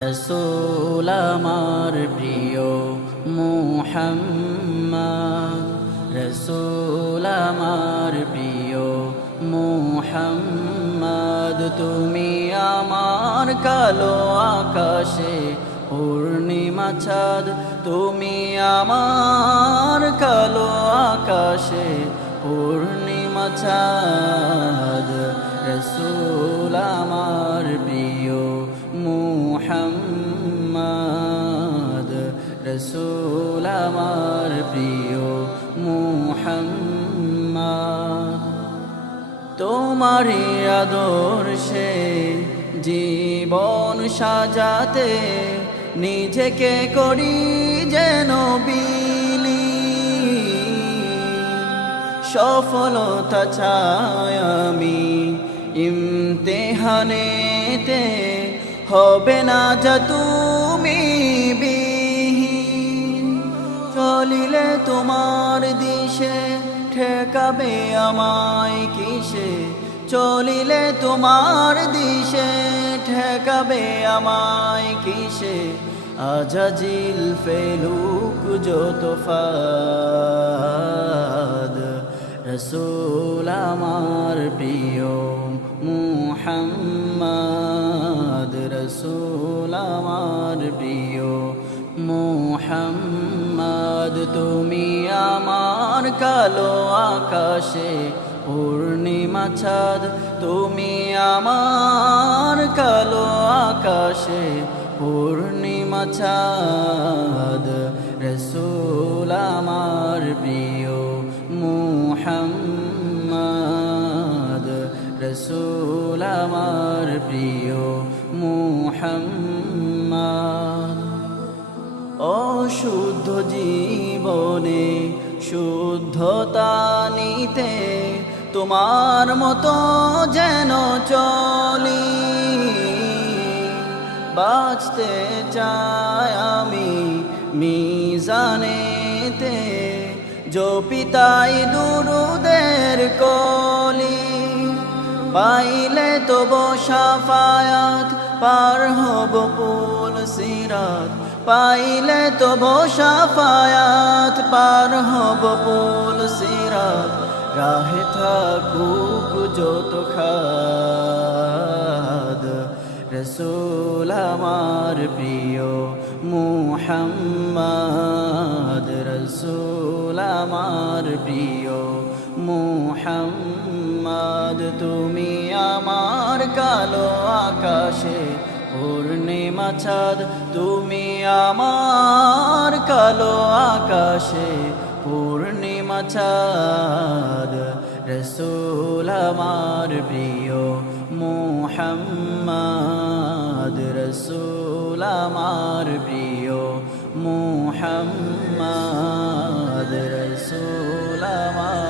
রসুল আমার প্রিয় মুহাম্মদ, রসুল আমার প্রিয় মুহাম্মদ, তুমি আমার কালো আকাশে পূর্ণিমা চাঁদ তুমি আমার কালো আকাশে পূর্ণিমা চাঁদ রসুল আমার প্রিয় রসুল আমার প্রিয় মুহাম্মদ। তোমারই আদর্শে জীবন সাজাতে নিজেকে করি যেন বিলি সফলতা চাই আমি ইমতেহানেতে, হবে না যা তুমি চলিলে তোমার দিশে ঠেকাবে আমায় কিসে? চলিলে তোমার দিশে ঠেকাবে আমায় কিসে? আজাজিল ফেলুক যত রসুল আমার প্রিয় মুহাম্মদ, রসুল আমার প্রিয় মুহাম্মদ। তুমি আমার কালো আকাশে পূর্ণিমা চাঁদ তুমি আমার কালো আকাশে পূর্ণিমা চাঁদ রসুল আমার প্রিয় মুহাম্মদ। রসুল আমার প্রিয় মুহাম্মদ। অশুদ্ধ জীবনে শুদ্ধতা নিতে তোমার মতো যেন চলি। বাঁচতে চাই আমি মিজানেতে যো পিতাই দুরুদের কলি। পাইলে তো বসাফায়াত পার হব পুল সিরাত পাইলে তো বসাফায়াত পার হব পুল সিরাত। রাহে থাকুক যত খাদ। রসুল আমার প্রিয় মুহাম্মদ। রসুল আমার প্রিয় মুহাম্মদ। তুমি আমার কালো আকাশে পূর্ণিমা ছাদ তুমি আমার কালো আকাশে পূর্ণিমা ছাদ রসুল আমার প্রিয় মোহাম্মদ, রসুল আমার প্রিয় মোহাম্মদ, রসুল আমার